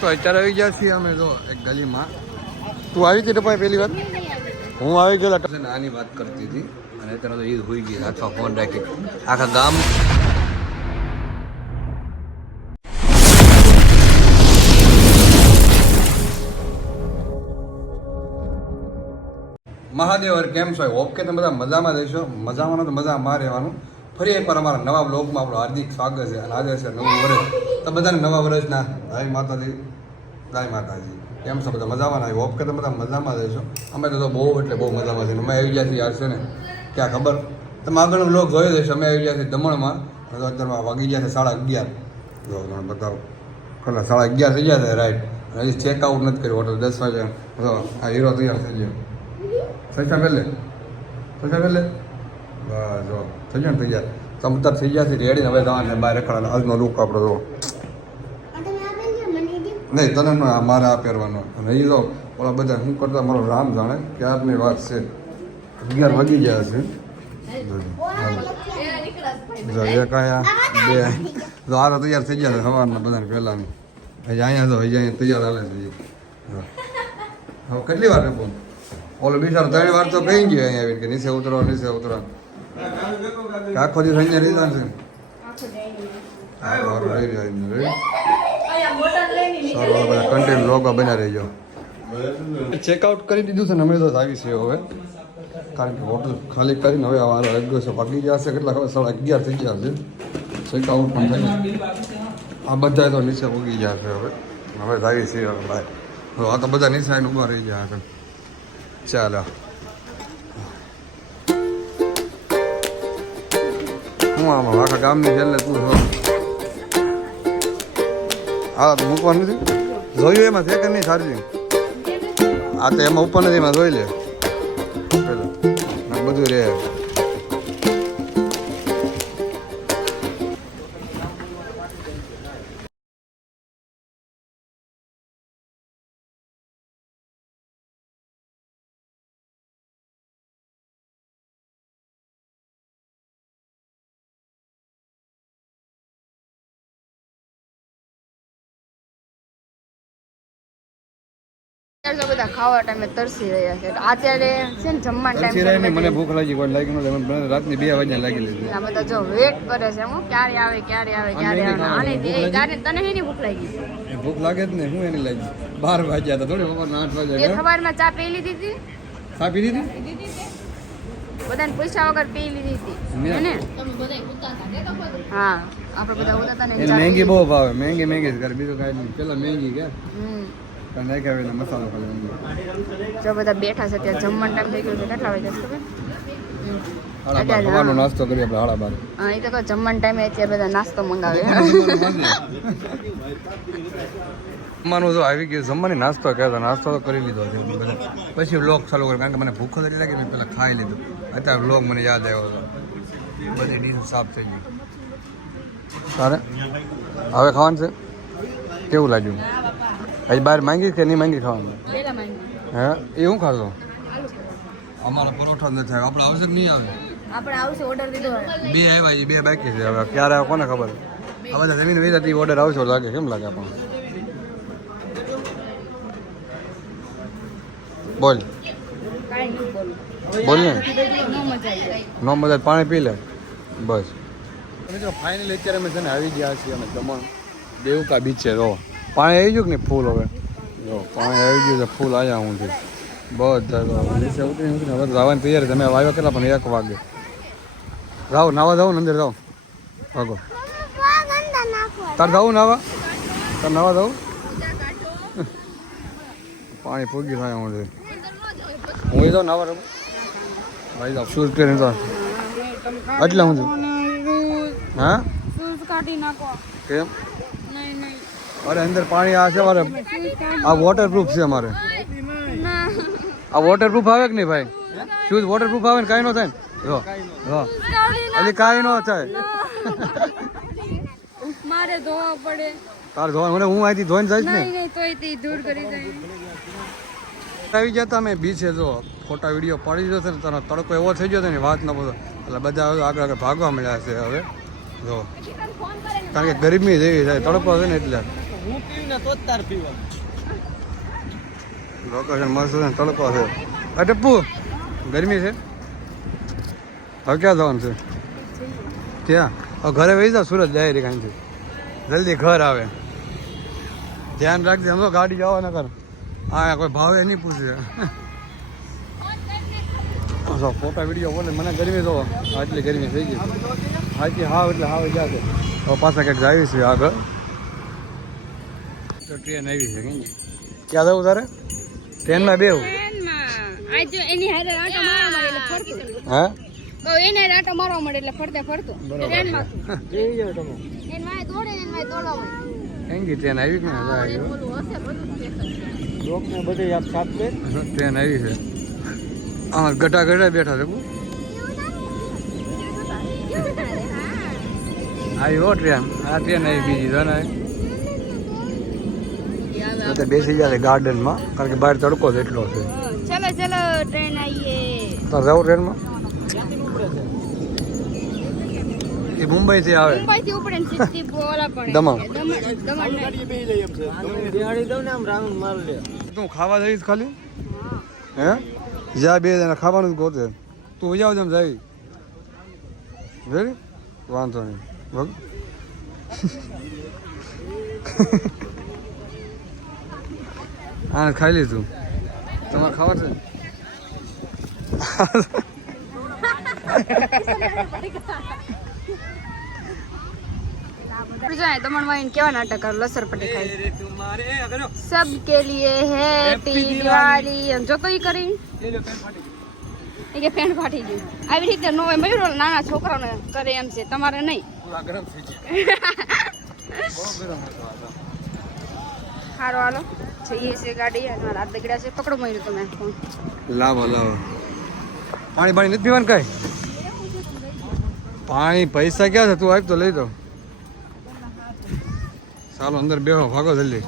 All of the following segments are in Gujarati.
તો અત્યારે આવી ગયા છીએ અમે જો એક ગલીમાં. તું આવી હતી ટપાઈ પહેલી વાર? હું આવી ગયેલા નાની વાત કરતી હતી અને અત્યારે તો ઈદ હોઈ ગઈ અથવા ફોન રાખી આખા ગામ. મહાદેવર કેમ છો? હોપ કે તમે બધા મજામાં રહેશો. મજામાં તો મજામાં રહેવાનું. ફરી એકવાર અમારા નવા બ્લોગમાં આપણું હાર્દિક સ્વાગત છે અને આજે છે નવું વર્ષ. તો બધાને નવા વર્ષના જય માતાજી, જય માતાજી. કેમ છો બધા મજામાં? આવી હોપ કે તમે બધા મજામાં રહેશો. અમે તો બહુ એટલે બહુ મજામાં છે. અમે આવી ગયા છીએ યાર છે ને ક્યાં ખબર, તમે આગળનો બ્લોગ જોયો દેશો. અમે આવી ગયા છીએ દમણમાં. અત્યારમાં વાગી ગયા છે 11:30. જો તમે બતાવો ખરા 11:30 થઈ ગયા છે રાઈટ. હજી ચેકઆઉટ નથી કર્યું હોટલ 10 વાગે. આ હીરો તૈયાર થઈ ગયો. પૈસા પહેલે બસ જો થઈ જાય ને તૈયાર. સમતર થઈ ગયા છે રેડી. હવે જવાને બહાર રખડા. આજનો લુક આપણો જો નહીં તને મારે આ પહેરવાનો. અને એ તો ઓલા બધા શું કરતા મારો રામ જાણે ક્યારની વાત છે. 11 વાગી ગયા છે. જો એક આયા બે જો આરો તૈયાર થઈ ગયા છે સવારના બધાને પહેલાની. હજી અહીંયા જો હજી અહીંયા તૈયાર હાલે છે. હવે કેટલી વાર બોલ ઓલો બિચારો 3 વાર તો કહી ગયો અહીંયા આવીને કે નીચે ઉતરો આખો દિવસ અહીંયા રીતા છે. કન્ટેન્ટ બ્લોગ બના રહીજો. ચેકઆઉટ કરી દીધું છે ને અમે તો આવી છે હવે, કારણ કે હોટલ ખાલી કરીને હવે અમારો એડ્રેસ ભાગી ગયા છે. કેટલા ખબર 11:30 થઈ ગયા છે. ચેકઆઉટ પણ થઈ આ બધા તો નીચે ઉગી ગયા છે. હવે આવી છે ભાઈ. આ તો બધા નીચે આવીને ઊભા રહી ગયા છે. ચાલો હું આમાં આખા ગામની છેલ્લે તું છો. હા તો મૂકવાનું નથી જોયું એમાં છે કે નહીં ચાર્જિંગ? આ તો એમાં ઉપર નથી, એમાં જોઈ લે બધું રે. બધા ખાવા ટાઈમે તરસી રહ્યા છે. અત્યારે છે ને જમવા ટાઈમ મને ભૂખ લાગી કોઈ લાગી નથી. રાતની 2 વાગ્યા લાગી લીધી. આ બધા જો વેટ કરે છે હું ક્યારે આવે આને તને એની ભૂખ લાગી? ભૂખ લાગે જ ને હું એની લાગી. 12 વાગ્યા હતા થોડી સવારના 8 વાગ્યા. સવારમાં ચા પી લીધી હતી. ચા પી લીધી? બધાને પૈસા વગર પી લીધી હતી ને. હા આપણે બધા ઉતા હતા ને. મહેંગી બહુ ભાવે. મહેંગી કરે બીજું કાંઈ નહીં. પેલા મહેંગી કે મસાલો જો બધા બેઠા છે ત્યાં જમવાનું ટાઈમ થઈ ગયો છે. કેટલા વાગ્યા ખબર? સવારનો નાસ્તો કરીએ આપણે 12:30. હા એ તો જમવાનું ટાઈમે અત્યારે બધા નાસ્તો મંગાવે. જમવાનું જો આવી ગયું. જમવાની નાસ્તો કહેતો નાસ્તો તો કરી લીધો છે બધા. પછી વ્લોગ ચાલુ કર્યો કારણ કે મને ભૂખ જ લાગી. મેં પહેલાં ખાઈ લીધું. અત્યારે વ્લોગ મને યાદ આવ્યો હતો. બધી ડીશ સાફ થઈ ગઈ. તારે હવે ખાવાનું છે? કેવું લાગ્યું? હજી બહાર માંગી કે નહીં માંગી ખાવાનું? હે એ હું ખાતો? અમારા પરોઠા નથી થાય. આપણે આવશે કે નહીં આવે? આપણે આવશે ઓર્ડર દીધો. 2 આવ્યા છે 2 બાકી છે. હવે ક્યારે આવે કોને ખબર. આ બધા જમીન વેચાતી ઓર્ડર આવશે લાગે. કેમ લાગે આપણને? બોલ બોલ ને. નો મજા પાણી પી લે બસ. મિત્રો ફાઇનલી અત્યારે અમે છે ને આવી ગયા છીએ અમે દમણ દેવકા બીચ છે. જો પાણી આવી ગયું કે નહીં? ફૂલ હવે જો પાણી આવી ગયું છે. ફૂલ આવ્યા હું છું બધા નીચે ઉતરી હવે જવાની તૈયારી. તમે આવ્યો કેટલા પણ 1 વાગે. જાઓ નાવા જાઓ ને અંદર જાઓ. ભાગો તાર જાઉં નાવા. તાર નાવા જાઉં. પાણી પૂગી થાય હું છે. હું જાઉં નાવા રમું ભાઈ. જાઓ શૂઝ પહેરીને તો એટલે હું છું. હા કેમ? અરે અંદર પાણી આ છે મારે. આ વોટરપ્રૂફ છે અમારે. આ વોટરપ્રૂફ આવે કે નહીં ભાઈ? શૂઝ વોટરપ્રૂફ આવે ને કાંઈ ન થાય ને. જો એટલે કાંઈ ન થાય. મારે ધોવા પડે. તારે ધોવા મને હું અહીંથી ધોઈને જઈશ ને. આવી ગયા હતા અમે બીચે. જો ફોટા વિડીયો પડી ગયો છે ને તને તડકો એવો થઈ ગયો છે ને વાત ન પૂછો. એટલે બધા આગળ ભાગવા મળ્યા છે હવે. જો કારણ કે ગરમી જેવી થાય તડકો છે ને એટલે હું પીવું ને તો જ તાર પીવા. લોકેશન મસ્ત છે, તડકો છે. આ ટપ્પુ ગરમી છે, હવે ક્યાં જવાનું છે? ત્યાં હવે ઘરે વહી જાવ, સુરત જાય રે કાંઈથી જલ્દી ઘર આવે. ધ્યાન રાખજે, હમણાં ગાડી જવા ન કર. હા કોઈ ભાવે નહીં પૂછે. ફોટા વિડીયો બોલે મને ગરમી તો આટલી ગરમી થઈ ગઈ. હાથી હાવ એટલે હાવ જશે. હવે પાછા કંઈક આવી છે આગળ તો ટ્રેન આવી છે. કઈ ક્યાં જવું તારે? ટ્રેનમાં બેવું? હા એને રાટો મારવા મળે એટલે ફરતે ફરતું ટ્રેનમાં એંગી ટ્રેન આવી કે બધે યાદ સાથ દે. ટ્રેન આવી છે. હા ગટા ગટા બેઠા છે. આવી હો ટ્રેન. આ ટ્રેન આવી બીજી તો ને બેસી જાય ગાર્ડનમાં, કારણ કે બહાર તડકો જ એટલો છે. ચલો ચલો ટ્રેન આવીએ. તો જાવ ટ્રેનમાં. એ મુંબઈ થી આવે. મુંબઈ થી ઉપડે ને સીધી બોલા પણ દમણ. બિહાડી દઉં ને આમ રાઉન્ડ માર લે. તું ખાવા જઈશ ખાલી? હે જ્યાં બે જણા ખાવાનું જ ગોતે. તું જાવ જેમ જાય વેરી વાંધો નહીં. બગ હા ખાઈ લીધું. તમારે ખાવા છે? दमन वाइन केवा नाटक कर लसर पटे खाई सब के लिए हैप्पी दिवाली हम जो तो ही करी એ કે પેન્ટ ફાટી ગયું. આવી રીતે નો હોય મયુરો નાના છોકરાઓને કરે એમ છે, તમારે નહીં. હારો હાલો જઈએ છે ગાડી અને રાત બગડ્યા છે. પકડો મયુર તમે ફોન. લાવો લાવો. પાણી પાણી નથી પીવાનું કઈ? પાણી પૈસા ક્યાં છે? તું આપ તો લઈ દો. ચાલો અંદર બેહો, ભાગો જલ્દી.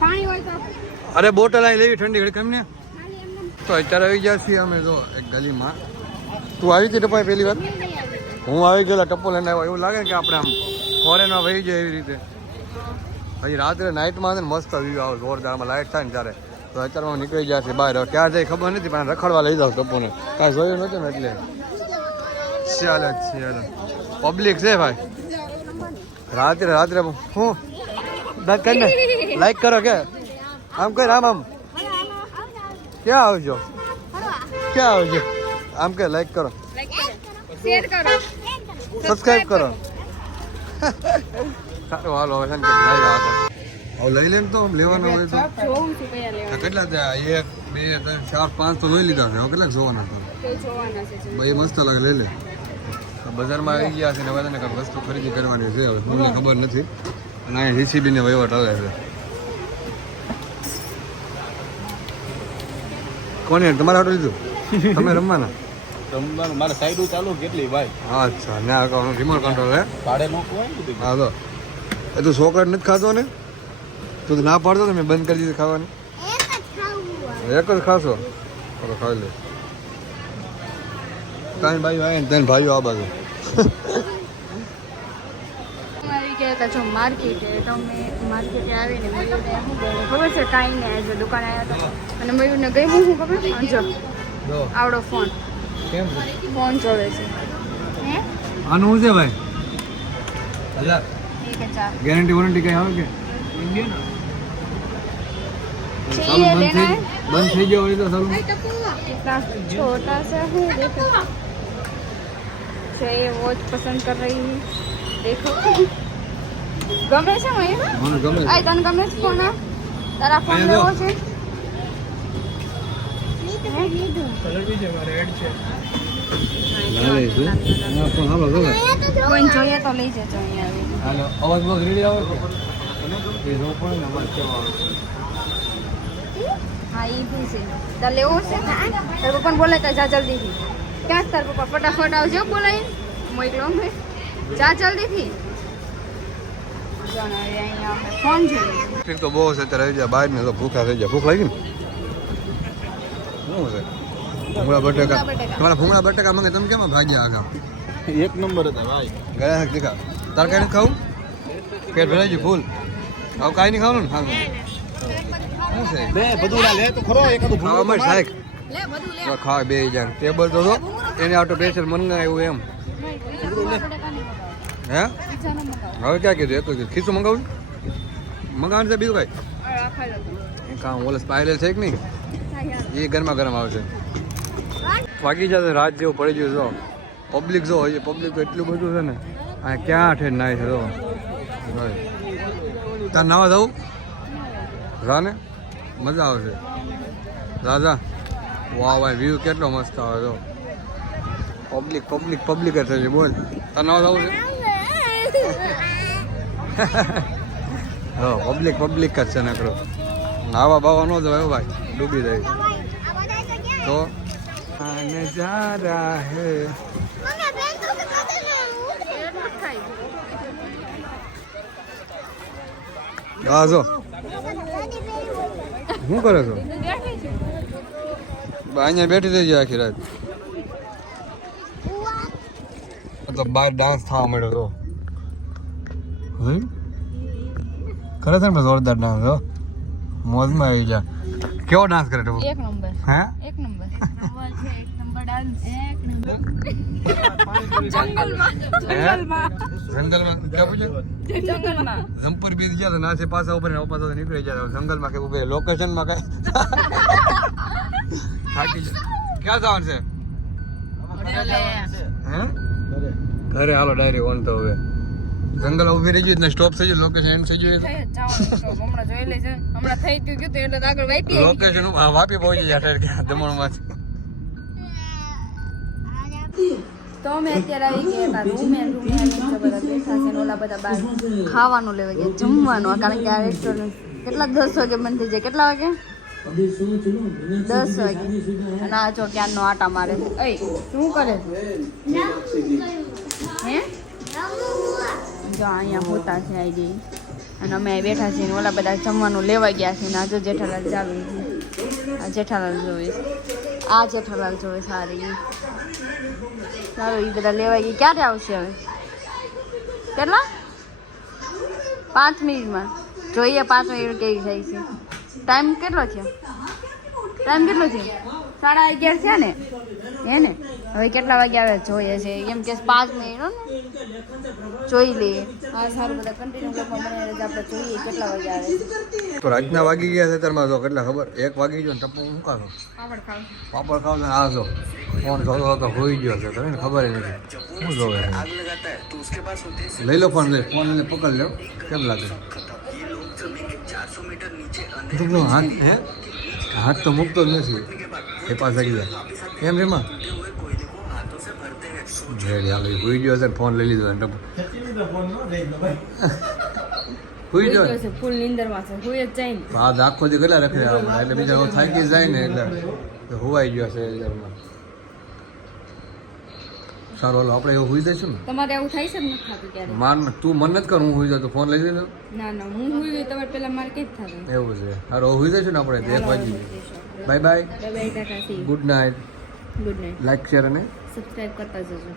પાણી હોય તો અરે બોટલ અહીં લેવી ઠંડી ઘડી કેમ ને. તો અત્યારે આવી ગયા છીએ અમે જો એક ગલીમાં. તું આવી હતી ટપાઈ પહેલી વાર? હું આવી ગયેલા ટપ્પો લઈને આવ્યો. એવું લાગે ને કે આપણે આમ ફોરેનમાં વહી જાય એવી રીતે. પછી રાત્રે નાઇટમાં છે ને મસ્ત વ્યૂ આવે જોરદારમાં લાઇટ થાય ને ત્યારે. તો અત્યારે નીકળી ગયા છે બહાર. હવે ક્યાં જાય ખબર નથી, પણ રખડવા લઈ જાઉં ટપ્પોને. કાંઈ જોયું નહોતું ને એટલે. ચાલે ચાલે પબ્લિક છે ભાઈ. રાત્રે રાત્રે હું કરીને લાઈક કરો કે આમ કઈ આમ આમ ક્યાં આવજો, ક્યાં આવજો આમ કે લાઈક કરો, શેર કરો, સબસ્ક્રાઇબ કરો. સારું હાલો હવે લઈ લે ને. તો લેવાનો હોય તો જોઉં છું કયા લેવા. કેટલા થયા? 1 2 3 4 5 તો લઈ લીધા છે. હવે કેટલાક જોવાના હતા? કોઈ જોવાના છે. ભાઈ મસ્ત લાગે, લઈ લે. બજારમાં આવી ગયા છે ને હવે તને કંઈક વસ્તુ ખરીદી કરવાની છે. હવે મને ખબર નથી. અને અહીંયા જીસીબીને વહીવટ હાલે છે. કોને તમારે આટલું લીધું? તમે રમવાના? રમવાનું મારે સાઈડ ચાલુ કેટલી ભાઈ. અચ્છા ના રિમોટ કંટ્રોલ હે ભાડે નો હોય ને. હા તો એ તું ચોકલેટ નથી ખાતો ને? તું ના પાડતો ને મેં બંધ કરી દીધી ખાવાની. એક જ ખાશો તો ખાઈ લે. ત્રણ ભાઈઓ આવે ને ત્રણ ભાઈઓ આ બાજુ. આવી ગયા હતા જો માર્કેટે. તો મેં માર્કેટે આવીને મયુરને શું ગયું ખબર છે? કાંઈ ને આજે દુકાન આવ્યા હતા અને મયુરને ગઈ શું ખબર છે? જો આવડો ફોન. કેમ ફોન જોવે છે. હે આનું શું છે ભાઈ? 1000 1000 ગેરંટી વોરંટી કઈ આવે કે? चाहिए ચાલુ लेना है। બંધ થઈ ગયો હોય તો ચાલુ. इतना छोटा सा है देखो। ये वॉच पसंद कर रही है देखो। गमे છે મયુર? મને ગમે છે. આઈ તને ગમે છે ફોન? તારા ફોન અહીંયા લેવો જો. છે? કલર બી છે મારે એડ છે. લાલે છે આ ફોન હાલો જો. કોઈ જોઈએ તો લઈ જજો અહીંયા આવીને. હાલો અવાજ બહુ રેડી આવે છે. એ રો પણ ને અવાજ કેવો આવે છે. હા ઈ ભી છે. તાર લેવો છે? તાર પપ્પાને બોલે તો જા જલ્દીથી. ક્યાં છે તાર પપ્પા? ફટાફટ આવજો બોલાય મોકલો મેં. જા જલ્દીથી. જાણે અહીંયા અમે ફોન જોઈએ. ઠીક તો બહુ છે અત્યારે આવી જાય બહાર ને તો ભૂખા થઈ જાય. ભૂખ લાગી ને? શું છે? ભૂંગળા બટેકા. તમારા ભૂંગળા બટેકા મંગે તમે કેમ ભાગ્યા આગળ? એક નંબર હતા ભાઈ. ગયા શાક તીખા તાર કાંઈ નથી ખાવું પેટ ભરાઈ ગયું ફૂલ હવે કાંઈ નહીં ખાવાનું ને શું છે બે બધું લે તો ખરો એકાદું ખાવા માટે શાક લે બધું લે ખાવા બે જાય ટેબલ તો જો એને આટો સ્પેશિયલ મંગાવ્યું એમ હે હવે ક્યાં કીધું એક જ કીધું ખીચું મંગાવું મંગાવવાનું છે બીજું કાંઈ કામ ઓલે સ્પાઇરલ છે કે નહીં એ ગરમા ગરમ આવશે વાગી જશે રાત જેવું પડી ગયું જો પબ્લિક જો હજી પબ્લિક તો એટલું બધું છે ને આ ક્યાં ઠેર નાય છે જો તાર નાવા જવું જા ને મજા આવશે રાજા વાહ ભાઈ વ્યૂ કેટલો મસ્ત આવે જો પબ્લિક પબ્લિક પબ્લિક જ થશે બોલ તાર નાવા જવું છે હા પબ્લિક પબ્લિક જ છે નકરો નાવા બાવા ન જવાય ભાઈ ડૂબી જાય તો નજારા હે હા જો શું કરે છો અહીંયા બેઠી થઈ જાય આખી રાત તો બહાર ડાન્સ થવા મળ્યો તો કરે છે ને જોરદાર ડાન્સ હો મોજમાં આવી જા કેવો ડાન્સ કરે તું એક નંબર હે એક નંબર એક નંબર ડાન્સ એક નંબર જંગલમાં જંગલમાં ક્યાં પૂછ્યું જંગલમાં જમ્પર બીજ ગયા તો નાસે પાછા ઉપર પાછા નીકળી ગયા જંગલમાં કે ઉભે લોકેશનમાં કઈ થાકી ગયા ક્યાં જવાનું છે હે ઘરે હાલો ડાયરી ઓન તો હવે જંગલ ઉભી રહી ગયું સ્ટોપ થઈ ગયું લોકેશન એન્ડ થઈ ગયું હમણાં જોઈ લેજે હમણાં થઈ ગયું કે એટલે આગળ વાપી લોકેશન વાપી પહોંચી જાય અત્યારે દમણમાંથી તો અમે અત્યારે આવી ગયા હતા રૂમે બધા બેઠા છે ને ઓલા બધા બહાર ખાવાનું લેવા ગયા જમવાનું કારણ કે આ રેસ્ટોરન્ટ કેટલા 10 વાગે બંધ થઈ જાય કેટલા વાગે 10 વાગે અને આ જો ક્યાંનો આટા મારે છે એ શું કરે છે હે જો અહીંયા હોતા છે આઈ અને અમે અહીં બેઠા છીએ ને ઓલા બધા જમવાનું લેવા ગયા છે ને આ જો જેઠાલાલ ચાલુ છે આ જેઠાલાલ જોવે આ જેઠાલાલ જોવે સારી ચાલો એ બધા લેવા ગયા ક્યારે આવશે હવે કેટલા 5 મિનિટમાં જોઈએ 5 મિનિટ કેવી થાય છે ટાઈમ કેટલો છે 11:30 છે ને હે ને હવે કેટલા વાગે આવે જોઈએ છે એમ કે 5 મિનિટ ને જોઈ લઈએ હા સારું બધા કન્ટિન્યુ બ્લોગમાં બને આપણે જોઈએ કેટલા વાગે આવે તો રાતના વાગી ગયા છે તારમાં જો કેટલા ખબર 1 વાગી ગયો ને ટપુ શું ખાશો પાપડ ખાવ ને આ જો ફોન જોતો તો હોઈ ગયો છે તને ખબર નથી શું જોવે લઈ લો ફોન લઈને પકડ લો કેમ લાગે હાથ હે હાથ તો મૂકતો જ નથી એ પાસે લાગી જાય કેમ રેમાં હોઈ ગયો છે ફોન લઈ લીધો ટપુ હોઈ ગયો ફૂલ નીંદરમાં છે હોઈ જ જાય ને હા આખો દી કેટલા રખડે એટલે બીજા થાકી જાય ને એટલે હોવાઈ ગયો છે સારું હાલો આપણે એવું હોઈ જઈશું ને તમારે એવું થાય છે ને નથી થતું ક્યારે માર તું મન નથી કર હું હોઈ જાઉં તો ફોન લઈ જઈને ના ના હું હોઈ ગઈ તમારે પેલા મારે કઈ થતું એવું છે સારું હોઈ જઈશું ને આપણે 1 વાગી bye bye bye Tata C good night good night like share અને સબસ્ક્રાઇબ કરતા જજો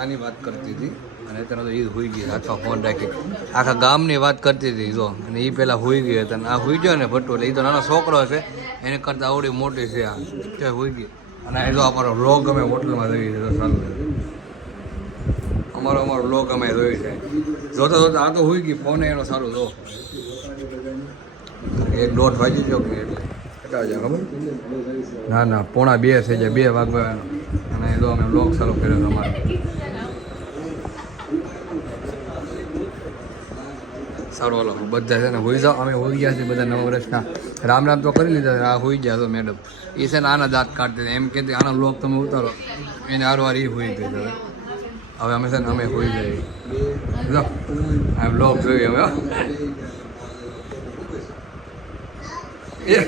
આની વાત કરતી હતી અને અત્યારે તો એ હોઈ ગઈ અથવા ફોન રાખી આખા ગામની વાત કરતી હતી જો અને એ પહેલાં હોઈ ગઈ હતા અને આ હોઈ ગયો ને ભટ્ટો એટલે એ તો નાનો છોકરો છે એને કરતાં આવડી મોટી છે આ ત્યાં હોઈ ગઈ અને એ જો અમારો વ્લોગ અમે હોટલમાં જઈએ છીએ તો સારું અમારો વ્લોગ અમે જોઈ છે જોતા જોતા આ તો હોઈ ગઈ ફોન એનો સારું જો 1:30 વાગી ગયો કે એટલે કેટલા વાગ્યા ખબર ના 1:45 થઈ જાય 2 વાગવા અને એ તો અમે વ્લોગ ચાલુ કર્યો હતો અમારે સારું હાલો બધા છે ને હોઈ જાઓ અમે હોઈ ગયા છીએ બધા 9 વર્ષના રામ રામ તો કરી લીધા આ હોઈ ગયા તો મેડમ એ છે ને આના દાંત કાઢતી એમ કહેતી આનો વ્લોગ તમે ઉતારો એને હારવાર એ હોઈ ગઈ હવે અમે છે ને અમે હોઈ જઈએ જો આ વ્લોગ જોઈએ હવે એ